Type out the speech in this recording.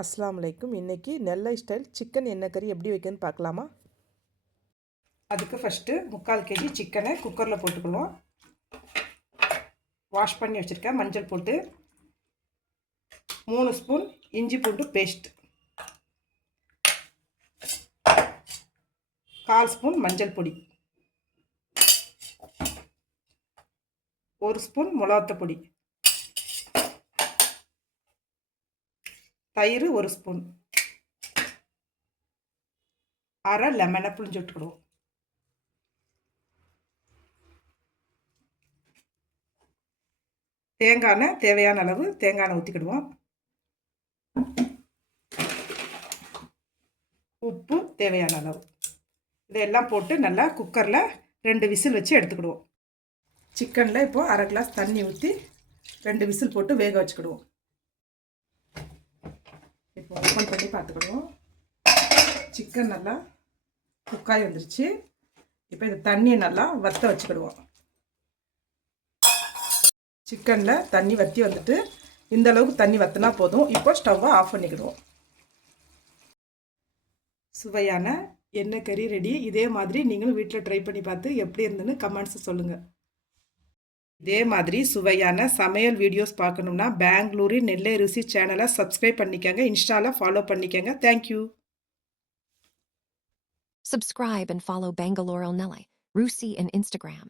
அஸ்ஸலாமு அலைக்கும். இன்னைக்கு நெல்லை ஸ்டைல் சிக்கன் எண்ணெய் கறி எப்படி வைக்கணும்னு பார்க்கலாமா? அதுக்கு ஃபஸ்ட்டு 3/4 கேஜி சிக்கனை குக்கரில் போட்டுக்குவோம். வாஷ் பண்ணி வச்சுருக்கேன். மஞ்சள் போட்டு 3 ஸ்பூன் இஞ்சி பூண்டு பேஸ்ட், 1/4 ஸ்பூன் மஞ்சள் பொடி, 1 ஸ்பூன் மிளகாத்தூள் பொடி, தயிர் 1 ஸ்பூன், அரை லெமனை புளிஞ்சு விட்டுக்கிடுவோம். தேங்காய் எண்ணெய் தேவையான அளவு தேங்காய் எண்ணெய் ஊற்றிக்கிடுவோம். உப்பு தேவையான அளவு. இதெல்லாம் போட்டு நல்லா குக்கரில் 2 விசில் வச்சு எடுத்துக்கிடுவோம். சிக்கனில் இப்போது அரை கிளாஸ் தண்ணி ஊற்றி 2 விசில் போட்டு வேக வச்சுக்கிடுவோம். இப்போ ஓப்பன் பண்ணி பார்த்துக்கிடுவோம். சிக்கன் நல்லா குக்காய் வந்துருச்சு. இப்போ இந்த தண்ணியை நல்லா வற்ற வச்சுக்கிடுவோம். சிக்கனில் தண்ணி வற்றி வந்துட்டு இந்த அளவுக்கு தண்ணி வற்றினா போதும். இப்போ ஸ்டவ்வை ஆஃப் பண்ணிக்கிடுவோம். சுவையான எண்ணெய் கறி ரெடி. இதே மாதிரி நீங்களும் வீட்டில் ட்ரை பண்ணி பார்த்து எப்படி இருந்துன்னு கமெண்ட்ஸ் சொல்லுங்கள். இதே மாதிரி சுவையான சமையல் வீடியோஸ் பார்க்கணுன்னா பெங்களூரு நெல்லை ருசி சேனலை சப்ஸ்கிரைப் பண்ணிக்கங்க. இன்ஸ்டாவில் ஃபாலோ பண்ணிக்கங்க. Thank you. Subscribe and follow Bangalore Nellai Rusi on Instagram.